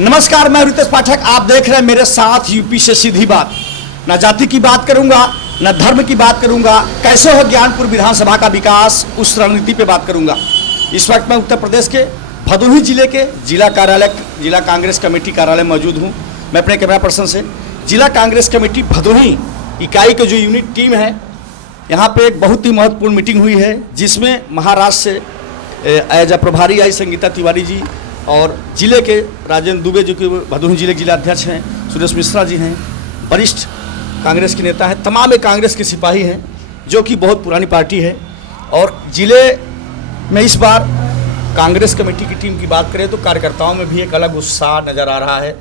नमस्कार, मैं रितेश पाठक। आप देख रहे हैं मेरे साथ यूपी से सीधी बात। न जाति की बात करूंगा, न धर्म की बात करूंगा, कैसे हो ज्ञानपुर विधानसभा का विकास, उस रणनीति पे बात करूंगा। इस वक्त मैं उत्तर प्रदेश के भदोही जिले के जिला कांग्रेस कमेटी कार्यालय मौजूद हूं। मैं अपने कैमरा पर्सन से जिला कांग्रेस कमेटी भदोही इकाई की जो यूनिट टीम है, यहाँ पे एक बहुत ही महत्वपूर्ण मीटिंग हुई है, जिसमें महाराष्ट्र से एज प्रभारी आई संगीता तिवारी जी, और जिले के राजेंद्र दुबे जो कि भदोही जिले के जिला अध्यक्ष हैं, सुरेश मिश्रा जी हैं, वरिष्ठ कांग्रेस के नेता हैं, तमाम एक कांग्रेस के सिपाही हैं, जो कि बहुत पुरानी पार्टी है। और जिले में इस बार कांग्रेस कमेटी की टीम की बात करें तो कार्यकर्ताओं में भी एक अलग उत्साह नज़र आ रहा है।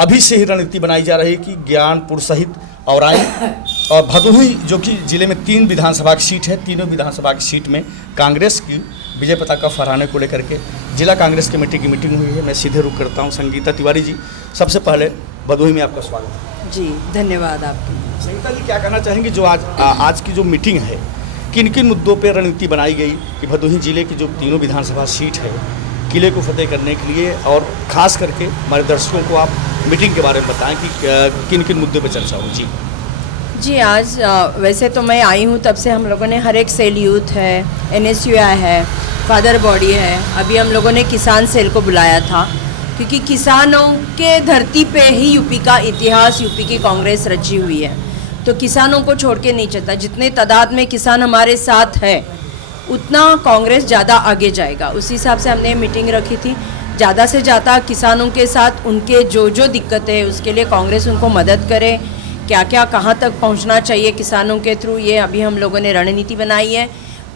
अभी से ही रणनीति बनाई जा रही है कि ज्ञानपुर सहित औराई और भदोही जो कि जिले में 3 विधानसभा की सीट है, तीनों विधानसभा की सीट में कांग्रेस की विजय पताका फहराने को लेकर के जिला कांग्रेस कमेटी की मीटिंग हुई है। मैं सीधे रुख करता हूं संगीता तिवारी जी, सबसे पहले भदोही में आपका स्वागत है। जी धन्यवाद आपकी। संगीता जी, क्या कहना चाहेंगे जो आज की जो मीटिंग है, किन किन मुद्दों पर रणनीति बनाई गई कि भदोही जिले की जो तीनों विधानसभा सीट है, किले को फतेह करने के लिए, और खास करके हमारे दर्शकों को आप मीटिंग के बारे में बताएं कि किन किन मुद्दों पर चर्चा हो। जी आज वैसे तो मैं आई हूँ तब से हम लोगों ने हर एक सेल यूथ है, NSUI है, फादर बॉडी है, अभी हम लोगों ने किसान सेल को बुलाया था, क्योंकि किसानों के धरती पे ही यूपी का इतिहास, यूपी की कांग्रेस रची हुई है। तो किसानों को छोड़ के नहीं चलता। जितने तादाद में किसान हमारे साथ है, उतना कांग्रेस ज़्यादा आगे जाएगा। उस हिसाब से हमने मीटिंग रखी थी। ज़्यादा से ज़्यादा किसानों के साथ उनके जो जो दिक्कतें है उसके लिए कांग्रेस उनको मदद करे, क्या क्या कहाँ तक पहुँचना चाहिए किसानों के थ्रू, ये अभी हम लोगों ने रणनीति बनाई है।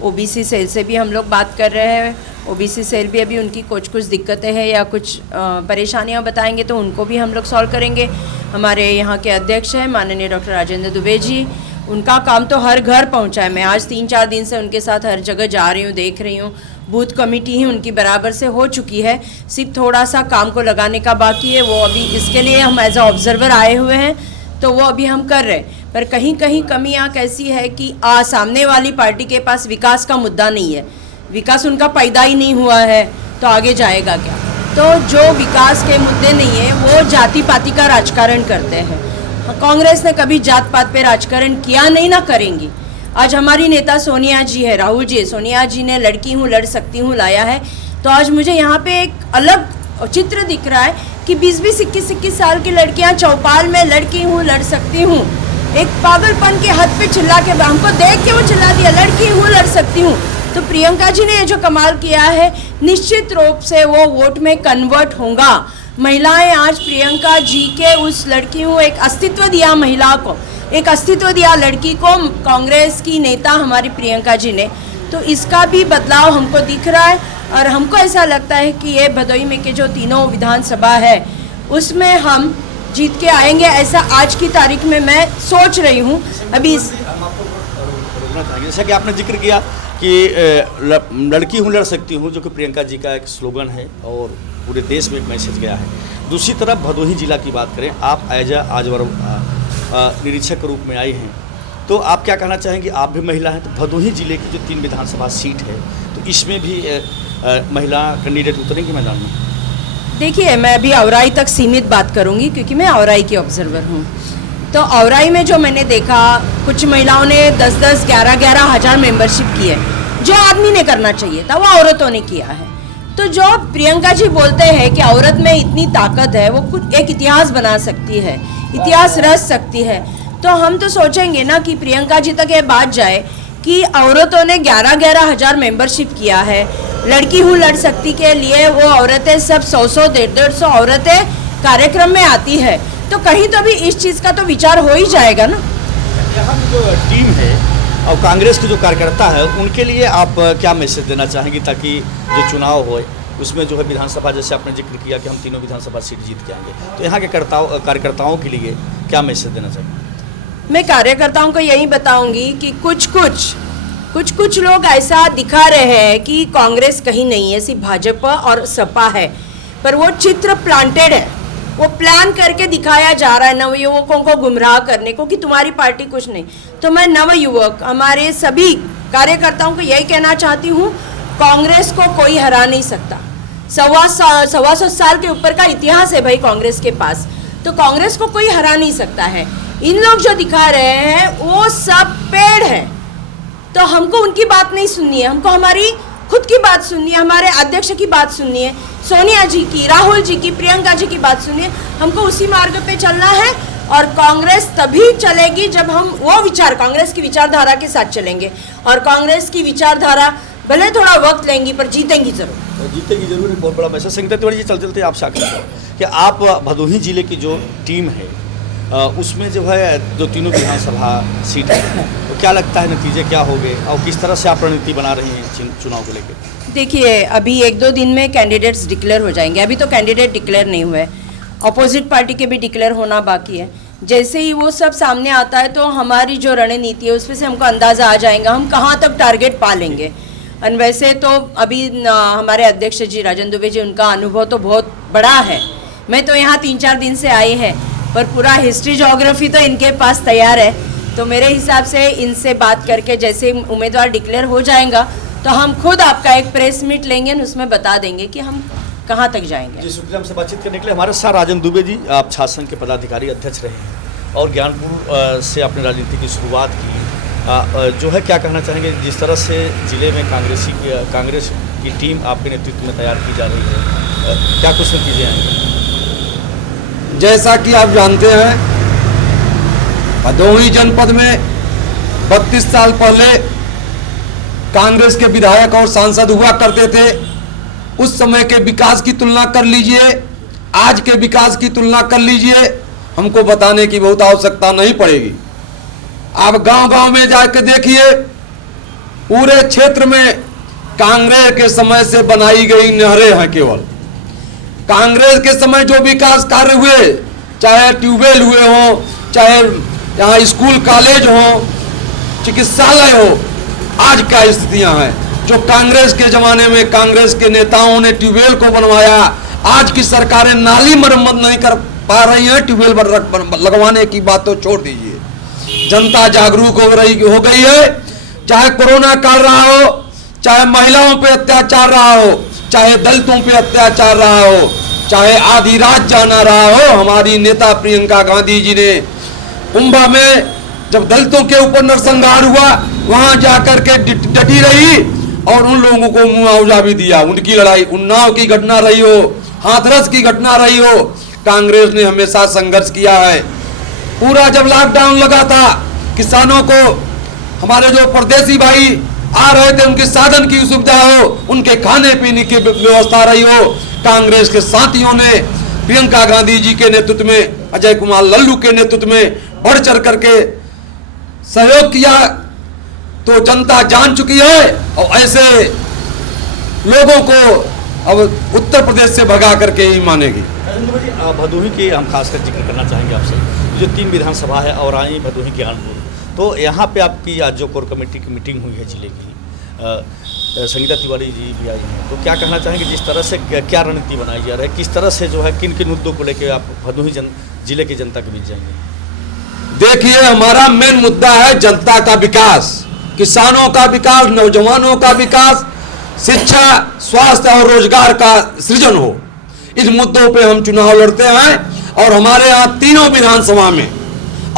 OBC सेल से भी हम लोग बात कर रहे हैं। OBC सेल भी अभी उनकी कुछ दिक्कतें हैं या कुछ परेशानियां बताएंगे तो उनको भी हम लोग सॉल्व करेंगे। हमारे यहाँ के अध्यक्ष हैं माननीय डॉक्टर राजेंद्र दुबे जी, उनका काम तो हर घर पहुँचा है। मैं आज 3-4 दिन से उनके साथ हर जगह जा रही हूँ, देख रही हूँ। बूथ कमेटी ही उनकी बराबर से हो चुकी है, सिर्फ थोड़ा सा काम को लगाने का बाकी है। वो अभी इसके लिए हम एज अ ऑब्जर्वर आए हुए हैं, तो वो अभी हम कर रहे हैं। पर कहीं कहीं कमियां कैसी है कि सामने वाली पार्टी के पास विकास का मुद्दा नहीं है, विकास उनका पैदा ही नहीं हुआ है, तो आगे जाएगा क्या। तो जो विकास के मुद्दे नहीं है वो जाति पाति का राजकारण करते हैं। कांग्रेस ने कभी जात पात पे राजकारण किया नहीं, ना करेंगी। आज हमारी नेता सोनिया जी है, राहुल जी, सोनिया जी ने लड़की हूँ लड़ सकती हूँ लाया है। तो आज मुझे यहाँ पे एक अलग चित्र दिख रहा है कि 20-20, 21-21 साल की लड़कियाँ चौपाल में लड़की हूँ लड़ सकती हूँ, एक पागलपन के हद पे चिल्ला के, हमको देख के वो चिल्ला दिया लड़की हूँ लड़ सकती हूँ। तो प्रियंका जी ने ये जो कमाल किया है, निश्चित रूप से वो वोट में कन्वर्ट होगा। महिलाएं आज प्रियंका जी के उस लड़की हूँ एक अस्तित्व दिया, महिला को एक अस्तित्व दिया, लड़की को, कांग्रेस की नेता हमारी प्रियंका जी ने। तो इसका भी बदलाव हमको दिख रहा है और हमको ऐसा लगता है कि ये भदोही में के जो तीनों विधानसभा है उसमें हम जीत के आएंगे, ऐसा आज की तारीख में मैं सोच रही हूँ। अभी जैसा कि आपने जिक्र किया कि लड़की हूँ लड़ सकती हूँ, जो कि प्रियंका जी का एक स्लोगन है और पूरे देश में एक मैसेज गया है। दूसरी तरफ भदोही जिला की बात करें, आप एज आजवर निरीक्षक के रूप में आई हैं, तो आप क्या कहना चाहेंगे? आप भी महिला हैं, तो भदोही जिले की जो 3 विधानसभा सीट है, तो इसमें भी महिला कैंडिडेट उतरेंगी मैदान में? देखिए, मैं अभी औराई तक सीमित बात करूंगी क्योंकि मैं औराई की ऑब्जर्वर हूँ। तो औराई में जो मैंने देखा, कुछ महिलाओं ने 10-10, 11-11 हज़ार मेंबरशिप की है, जो आदमी ने करना चाहिए था वो औरतों ने किया है। तो जो प्रियंका जी बोलते हैं कि औरत में इतनी ताकत है, वो कुछ एक इतिहास बना सकती है, इतिहास रच सकती है, तो हम तो सोचेंगे ना कि प्रियंका जी तक ये बात जाए कि औरतों ने 11-11 हज़ार मेंबरशिप किया है। लड़की हूँ लड़ सकती के लिए वो औरतें सब 100-100, 150-150 औरतें कार्यक्रम में आती है, तो कहीं तो भी इस चीज़ का तो विचार हो ही जाएगा ना। यहाँ जो टीम है और कांग्रेस के जो कार्यकर्ता है, उनके लिए आप क्या मैसेज देना चाहेंगे ताकि जो चुनाव हो उसमें जो है विधानसभा, जैसे आपने जिक्र किया कि हम तीनों विधानसभा सीट जीत के आएंगे, तो यहाँ के कार्यकर्ताओं के लिए क्या मैसेज देना चाहिए? मैं कार्यकर्ताओं को यही बताऊंगी कि कुछ लोग ऐसा दिखा रहे हैं कि कांग्रेस कहीं नहीं है, सिर्फ भाजपा और सपा है, पर वो चित्र प्लांटेड है, वो प्लान करके दिखाया जा रहा है नवयुवकों को गुमराह करने को कि तुम्हारी पार्टी कुछ नहीं। तो मैं नवयुवक हमारे सभी कार्यकर्ताओं को यही कहना चाहती हूँ, कांग्रेस को कोई हरा नहीं सकता। 125 साल के ऊपर का इतिहास है भाई कांग्रेस के पास, तो कांग्रेस को कोई हरा नहीं सकता है। इन लोग जो दिखा रहे हैं वो सब पेड़ है, तो हमको उनकी बात नहीं सुननी है, हमको हमारी खुद की बात सुननी है, हमारे अध्यक्ष की बात सुननी है, सोनिया जी की, राहुल जी की, प्रियंका जी की बात सुननी है। हमको उसी मार्ग पे चलना है और कांग्रेस तभी चलेगी जब हम वो कांग्रेस की विचारधारा के साथ चलेंगे। और कांग्रेस की विचारधारा भले थोड़ा वक्त लेंगी पर जीतेंगी जरूर। जीतेगी जरूर, बहुत बड़ा मैसेज। संगीता तिवारी जी, चलते आप साक्षी कि आप भदोही जिले की जो टीम है उसमें जो है जो तीनों विधानसभा सीट है, तो क्या लगता है नतीजे क्या होंगे और किस तरह से आप रणनीति बना रही हैं चुनाव को लेकर? देखिए, अभी 1-2 दिन में कैंडिडेट्स डिक्लेयर हो जाएंगे। अभी तो कैंडिडेट डिक्लेयर नहीं हुए, अपोजिट पार्टी के भी डिक्लेयर होना बाकी है। जैसे ही वो सब सामने आता है तो हमारी जो रणनीति है उसमें से हमको अंदाज़ा आ जाएगा हम कहाँ तक टारगेट पा लेंगे। और वैसे तो अभी हमारे अध्यक्ष जी राजन दुबे जी, उनका अनुभव तो बहुत बड़ा है। मैं तो यहाँ 3-4 दिन से आई है, पर पूरा हिस्ट्री ज्योग्राफी तो इनके पास तैयार है। तो मेरे हिसाब से इनसे बात करके जैसे उम्मीदवार डिक्लेयर हो जाएगा तो हम खुद आपका एक प्रेस मीट लेंगे, उसमें बता देंगे कि हम कहाँ तक जाएंगे। जी, शुक्रिया हमसे बातचीत करने के लिए। हमारे साथ राजन दुबे जी, आप छात्र संघ के पदाधिकारी अध्यक्ष रहे हैं और ज्ञानपुर से आपने राजनीति की शुरुआत की। जो है क्या कहना चाहेंगे जिस तरह से जिले में कांग्रेस की टीम आपके नेतृत्व में तैयार की जा रही है, क्या कुछ नतीजे आएंगे? जैसा कि आप जानते हैं, भदोही जनपद में 32 साल पहले कांग्रेस के विधायक और सांसद हुआ करते थे। उस समय के विकास की तुलना कर लीजिए, आज के विकास की तुलना कर लीजिए, हमको बताने की बहुत आवश्यकता नहीं पड़ेगी। आप गांव-गांव में जाकर देखिए, पूरे क्षेत्र में कांग्रेस के समय से बनाई गई नहरें हैं। केवल कांग्रेस के समय जो विकास कार्य हुए, चाहे ट्यूबवेल हुए हों, चाहे यहाँ स्कूल कॉलेज हो, चिकित्सालय हो, आज क्या स्थितियां हैं। जो कांग्रेस के जमाने में कांग्रेस के नेताओं ने ट्यूबवेल को बनवाया, आज की सरकारें नाली मरम्मत नहीं कर पा रही हैं, ट्यूबवेल लगवाने की बात तो छोड़ दीजिए। जनता जागरूक हो गई है। चाहे कोरोना काल रहा हो, चाहे महिलाओं पे अत्याचार रहा हो, चाहे दलितों पे अत्याचार रहा हो, चाहे आधी रात जाना रहा हो, हमारी नेता प्रियंका गांधी जी ने कुंभा में जब दलितों के ऊपर नरसंहार हुआ, वहां जाकर के डटी रही और उन लोगों को मुआवजा भी दिया। उनकी लड़ाई उन्नाव की घटना रही हो, हाथरस की घटना रही हो, कांग्रेस ने हमेशा संघर्ष किया है। पूरा जब लॉकडाउन लगा था, किसानों को, हमारे जो परदेसी भाई आ रहे थे, उनके साधन की सुविधा हो, उनके खाने पीने की व्यवस्था रही हो, कांग्रेस के साथियों ने प्रियंका गांधी जी के नेतृत्व में, अजय कुमार लल्लू के नेतृत्व में बढ़ चढ़ करके सहयोग किया। तो जनता जान चुकी है और ऐसे लोगों को अब उत्तर प्रदेश से भगा करके ही मानेगी। भदोही के हम खासकर जिक्र करना चाहेंगे आपसे, जो 3 विधानसभा है और आई भदोही ज्ञानपुर, तो यहाँ पे आपकी आज जो कोर कमेटी की मीटिंग हुई है जिले की, संगीता तिवारी जी भी आई हैं, तो क्या कहना चाहेंगे जिस तरह से क्या रणनीति बनाई जा रही है, किस तरह से जो है किन किन मुद्दों को लेकर आप भदोही जिले की जनता के बीच जाएंगे? देखिए, हमारा मेन मुद्दा है जनता का विकास, किसानों का विकास, नौजवानों का विकास, शिक्षा, स्वास्थ्य और रोजगार का सृजन हो। इस मुद्दों पे हम चुनाव लड़ते हैं और हमारे यहाँ तीनों विधानसभा में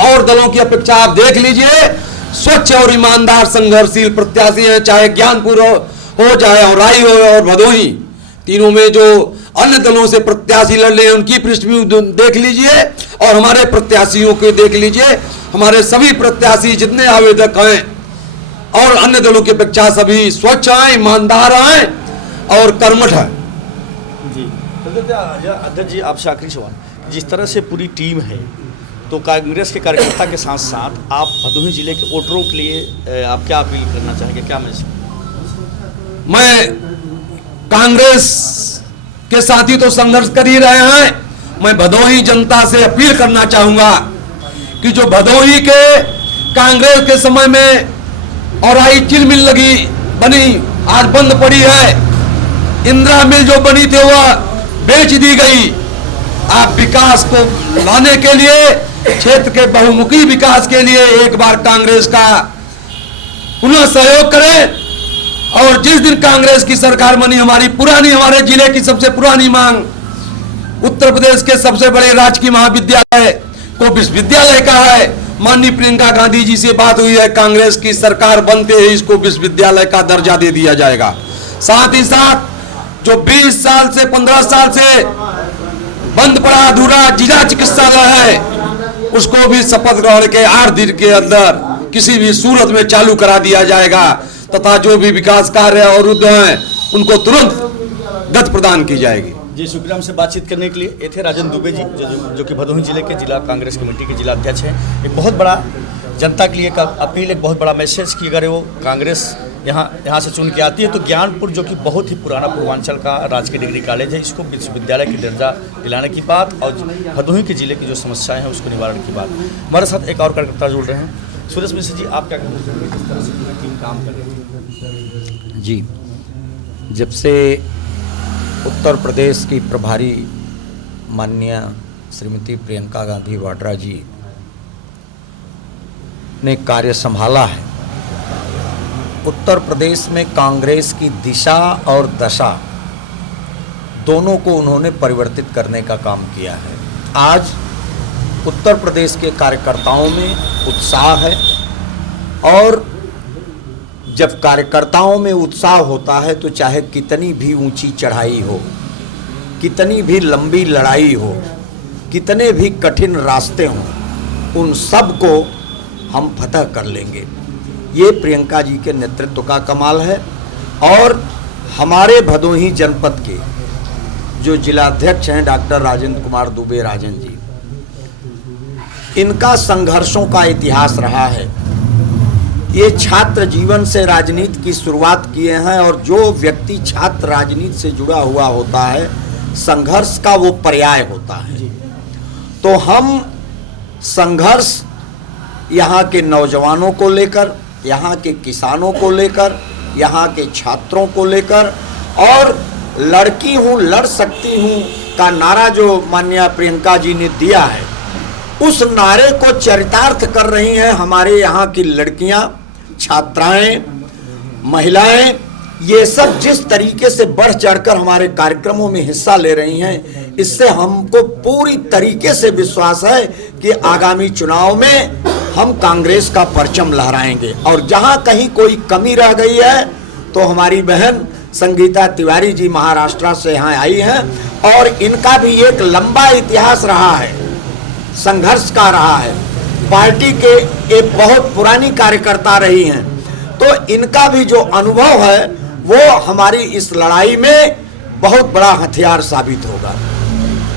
और दलों की अपेक्षा आप देख लीजिए, स्वच्छ और ईमानदार संघर्षशील प्रत्याशी हैं। चाहे ज्ञानपुर हो, चाहे औराई हो और भदोही, तीनों में जो अन्य दलों से प्रत्याशी लड़ रहे हैं उनकी पृष्ठभूमि देख लीजिए और हमारे प्रत्याशियों को देख लीजिए। हमारे सभी प्रत्याशी जितने आवेदक हैं और अन्य दलों की अपेक्षा सभी स्वच्छ हैं, ईमानदार हैं और कर्मठ हैं। जी, अध्यक्ष जी, आपसे आखिरी सवाल, जिस तरह से पूरी टीम है, तो कांग्रेस के कार्यकर्ता के साथ साथ आप भदोही जिले के वोटरों के लिए आप क्या अपील करना चाहेंगे, क्या मैसेज? मैं कांग्रेस के साथी तो संघर्ष कर ही रहे हैं। मैं भदोही जनता से अपील करना चाहूंगा कि जो भदोही के कांग्रेस के समय में और आई चिल मिल लगी बनी आज बंद पड़ी है, इंदिरा मिल जो बनी थी वह बेच दी गई। आप विकास को लाने के लिए, क्षेत्र के बहुमुखी विकास के लिए एक बार कांग्रेस का पुनः सहयोग करें। और जिस दिन कांग्रेस की सरकार बनी, हमारे जिले की सबसे पुरानी मांग उत्तर प्रदेश के सबसे बड़े राजकीय महाविद्यालय को विश्वविद्यालय का है। माननीय प्रियंका गांधी जी से बात हुई है, कांग्रेस की सरकार बनते ही इसको विश्वविद्यालय का दर्जा दे दिया जाएगा। साथ ही साथ जो 20 साल से 15 साल से बंद पड़ा अधूरा जिला चिकित्सालय है, उसको भी शपथ ग्रहण के 8 दिन के अंदर किसी भी सूरत में चालू करा दिया जाएगा तथा जो भी विकास कार्य अवरुद्ध हैं उनको तुरंत गति प्रदान की जाएगी। जी, शुक्रिया हमसे बातचीत करने के लिए। ये थे राजन दुबे जी जो कि भदोही जिले के जिला कांग्रेस कमेटी के जिला अध्यक्ष हैं। एक बहुत बड़ा जनता के लिए एक अपील, एक बहुत बड़ा मैसेज कि अगर वो कांग्रेस यहाँ से चुन के आती है तो ज्ञानपुर जो कि बहुत ही पुराना पूर्वांचल का राजकीय डिग्री कॉलेज है, इसको विश्वविद्यालय की दर्जा दिलाने की बात और भदोही के जिले की जो समस्याएं हैं उसको निवारण की बात। हमारे साथ एक और कार्यकर्ता जुड़ रहे हैं। सुरेश मिश्र जी, आप क्या टीम काम कर रही है? जी, जब से उत्तर प्रदेश की प्रभारी माननीय श्रीमती प्रियंका गांधी वाड्रा जी ने कार्य संभाला है, उत्तर प्रदेश में कांग्रेस की दिशा और दशा दोनों को उन्होंने परिवर्तित करने का काम किया है। आज उत्तर प्रदेश के कार्यकर्ताओं में उत्साह है और जब कार्यकर्ताओं में उत्साह होता है तो चाहे कितनी भी ऊंची चढ़ाई हो, कितनी भी लंबी लड़ाई हो, कितने भी कठिन रास्ते हों, उन सब को हम फतह कर लेंगे। ये प्रियंका जी के नेतृत्व का कमाल है। और हमारे भदोही जनपद के जो जिलाध्यक्ष हैं डॉक्टर राजेंद्र कुमार दुबे राजन जी, इनका संघर्षों का इतिहास रहा है। ये छात्र जीवन से राजनीति की शुरुआत किए हैं और जो व्यक्ति छात्र राजनीति से जुड़ा हुआ होता है, संघर्ष का वो पर्याय होता है। तो हम संघर्ष यहाँ के नौजवानों को लेकर, यहाँ के किसानों को लेकर, यहाँ के छात्रों को लेकर और लड़की हूँ लड़ सकती हूँ का नारा जो माननीय प्रियंका जी ने दिया है, उस नारे को चरितार्थ कर रही हैं हमारे यहाँ की लड़कियाँ, छात्राएं, महिलाएं। ये सब जिस तरीके से बढ़ चढ़कर हमारे कार्यक्रमों में हिस्सा ले रही हैं, इससे हमको पूरी तरीके से विश्वास है कि आगामी चुनाव में हम कांग्रेस का परचम लहराएंगे। और जहां कहीं कोई कमी रह गई है तो हमारी बहन संगीता तिवारी जी महाराष्ट्र से यहाँ आई हैं और इनका भी एक लंबा इतिहास रहा है, संघर्ष का रहा है। पार्टी के एक बहुत पुरानी कार्यकर्ता रही हैं, तो इनका भी जो अनुभव है वो हमारी इस लड़ाई में बहुत बड़ा हथियार साबित होगा।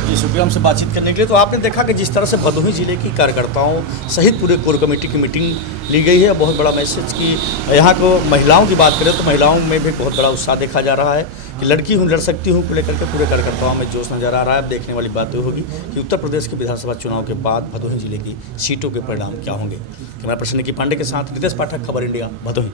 जी, शुक्रिया हमसे बातचीत करने के लिए। तो आपने देखा कि जिस तरह से भदोही जिले की कार्यकर्ताओं सहित पूरे कोर कमेटी की मीटिंग ली गई है, बहुत बड़ा मैसेज कि यहाँ को महिलाओं की बात करें तो महिलाओं में भी बहुत बड़ा उत्साह देखा जा रहा है कि लड़की हूँ लड़ सकती हूँ को लेकर के पूरे कार्यकर्ताओं में जोश नजर आ रहा है। अब देखने वाली बात होगी कि उत्तर प्रदेश के विधानसभा चुनाव के बाद भदोही जिले की सीटों के परिणाम क्या होंगे। कैमरा पर्सन निकी पांडे के साथ रितेश पाठक, खबर इंडिया, भदोही।